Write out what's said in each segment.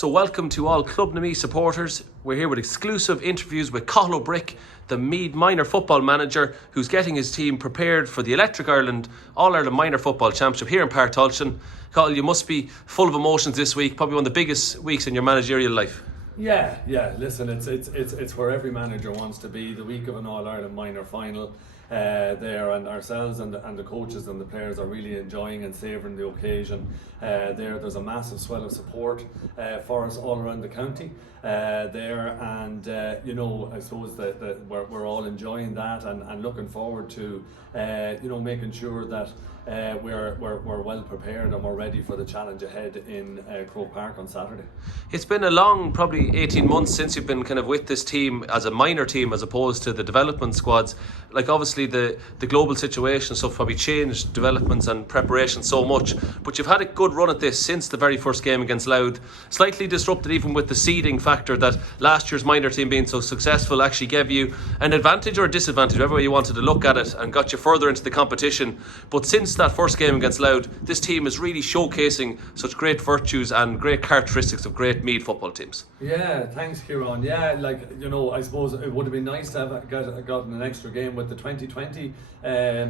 So welcome to all Club na Mí supporters. We're here with exclusive interviews with Cathal Bric, the Meath minor football manager who's getting his team prepared for the Electric Ireland All-Ireland Minor Football Championship here in Páirc Tailteann. Cathal, you must be full of emotions this week, probably one of the biggest weeks in your managerial life. Yeah. Listen, it's where every manager wants to be. The week of an All-Ireland minor final there, and ourselves and the coaches and the players are really enjoying and savouring the occasion. There's a massive swell of support for us all around the county there, and I suppose that we're all enjoying that and looking forward to making sure that we're well prepared and we're ready for the challenge ahead in Croke Park on Saturday. It's been a long, probably 18 months since you've been kind of with this team as a minor team as opposed to the development squads. Like obviously the global situation stuff probably changed developments and preparation so much, but you've had a good run at this since the very first game against Louth. Slightly disrupted even with the seeding factor that last year's minor team being so successful actually gave you an advantage or a disadvantage, whatever way you wanted to look at it, and got you further into the competition. But since that first game against Louth, this team is really showcasing such great virtues and great characteristics of great Meath football teams. Yeah, thanks, Kieran. Yeah, I suppose it would have been nice to have gotten an extra game with the 2020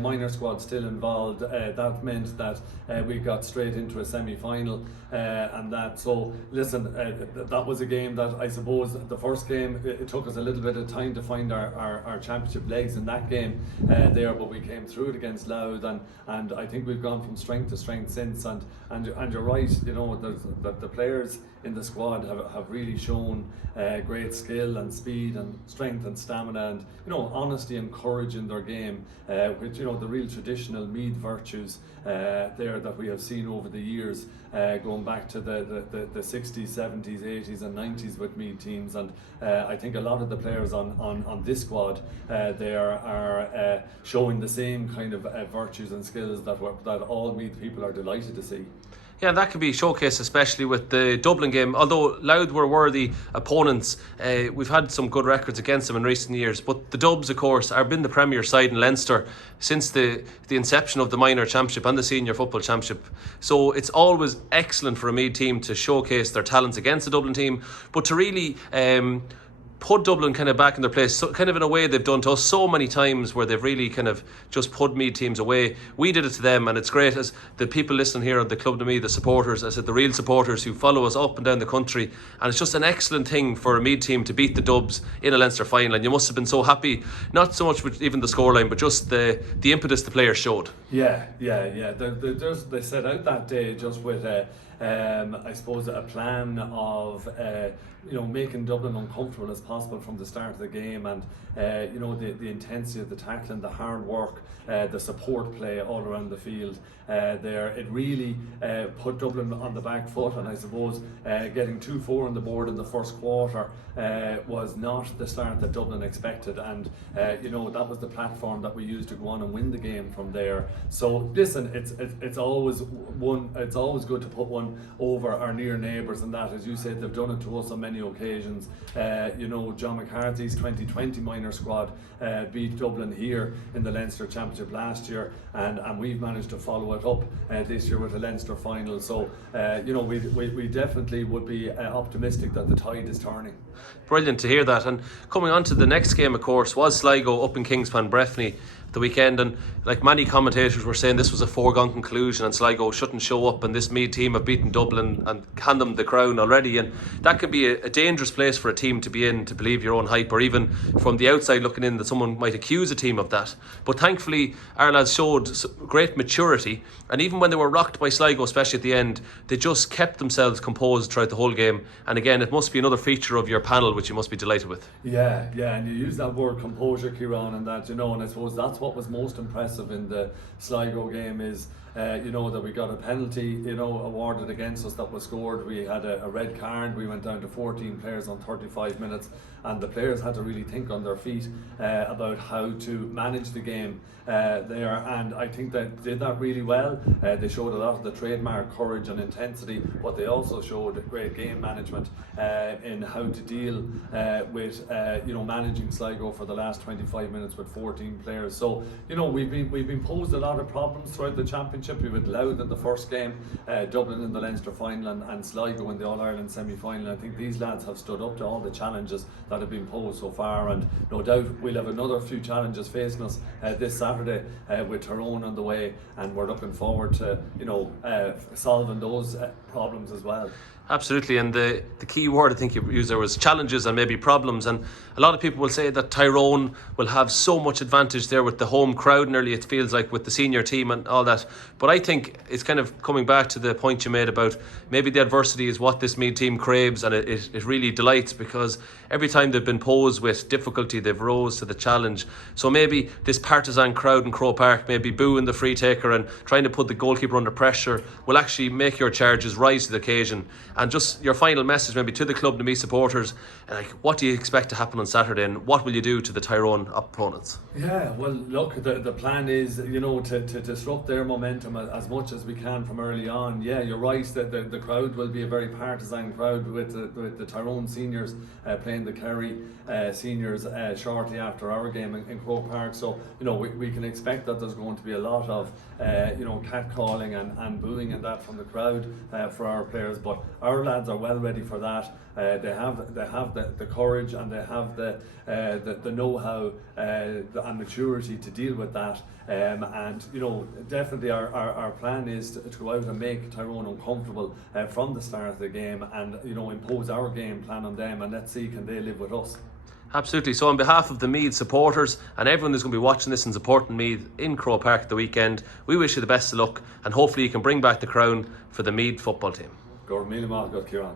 minor squad still involved. That meant that we got straight into a semi-final, and that. So listen, that was a game that I suppose the first game it took us a little bit of time to find our championship legs in that game there, but we came through it against Louth, and I think we've gone from strength to strength since. And you're right, the players in the squad have really shown great skill and speed and strength and stamina and honesty and courage in their game, which the real traditional Meath virtues there that we have seen over the years, going back to the 60s, 70s, 80s and 90s with Meath teams. And I think a lot of the players on this squad there are showing the same kind of virtues and skills that all Meath people are delighted to see. Yeah, that could be showcased especially with the Dublin game. Although Louth were worthy opponents, we've had some good records against them in recent years. But the Dubs, of course, have been the premier side in Leinster since the inception of the minor championship and the senior football championship. So it's always excellent for a Meath team to showcase their talents against the Dublin team, but to really put Dublin kind of back in their place, so kind of in a way they've done to us so many times where they've really kind of just put Meath teams away. We did it to them, and it's great as the people listening here at the Club na Mí, the supporters, I said the real supporters who follow us up and down the country, and it's just an excellent thing for a Meath team to beat the Dubs in a Leinster final, and you must have been so happy, not so much with even the scoreline, but just the impetus the players showed. Yeah. They set out that day just with I suppose a plan of making Dublin uncomfortable as possible from the start of the game, and the intensity of the tackling, the hard work, the support play all around the field there. It really put Dublin on the back foot, and I suppose getting 2-4 on the board in the first quarter was not the start that Dublin expected, and that was the platform that we used to go on and win the game from there. So listen, it's always good to put one over our near neighbours, and that, as you said, they've done it to us on many occasions. John McCarthy's 2020 minor squad beat Dublin here in the Leinster Championship last year, and we've managed to follow it up this year with a Leinster final. So we definitely would be optimistic that the tide is turning. Brilliant to hear that. And coming on to the next game, of course, was Sligo up in Kingspan Breffni the weekend, and like many commentators were saying, this was a foregone conclusion and Sligo shouldn't show up, and this Meath team have beaten Dublin and hand them the crown already, and that could be a dangerous place for a team to be in, to believe your own hype, or even from the outside looking in that someone might accuse a team of that. But thankfully our lads showed great maturity, and even when they were rocked by Sligo, especially at the end, they just kept themselves composed throughout the whole game. And again, it must be another feature of your panel which you must be delighted with. Yeah, and you use that word composure, Kieran, and that, and I suppose that's what was most impressive in the Sligo game is that we got a penalty awarded against us that was scored. We had a red card. We went down to 14 players on 35 minutes, and the players had to really think on their feet about how to manage the game there, and I think they did that really well. They showed a lot of the trademark courage and intensity, but they also showed great game management in how to deal with managing Sligo for the last 25 minutes with 14 players. So we've been posed a lot of problems throughout the championship Championship. We with Louth in the first game, Dublin in the Leinster final, and Sligo in the All-Ireland semi-final. I think these lads have stood up to all the challenges that have been posed so far, and no doubt we'll have another few challenges facing us this Saturday with Tyrone on the way, and we're looking forward to solving those problems as well. Absolutely, and the key word I think you used there was challenges and maybe problems, and a lot of people will say that Tyrone will have so much advantage there with the home crowd nearly, it feels like, with the senior team and all that, but I think it's kind of coming back to the point you made about maybe the adversity is what this Meath team craves, and it really delights, because every time they've been posed with difficulty they've rose to the challenge. So maybe this partisan crowd in Croke Park, maybe booing the free taker and trying to put the goalkeeper under pressure, will actually make your charges rise to the occasion. And just your final message maybe to the club, to Meath supporters, like, what do you expect to happen on Saturday, and what will you do to the Tyrone opponents? Yeah, well, look, the plan is, to disrupt their momentum as much as we can from early on. Yeah, you're right that the crowd will be a very partisan crowd with the Tyrone seniors playing the Kerry seniors shortly after our game in Croke Park. So, we can expect that there's going to be a lot of, catcalling and booing and that from the crowd for our players. But our lads are well ready for that. They have the courage, and they have the know-how and maturity to deal with that. And definitely our plan is to go out and make Tyrone uncomfortable from the start of the game, and impose our game plan on them, and let's see, can they live with us. Absolutely. So on behalf of the Meath supporters and everyone who's going to be watching this and supporting Meath in Croke Park the weekend, we wish you the best of luck, and hopefully you can bring back the crown for the Meath football team. Go Míle maith, Ciarán.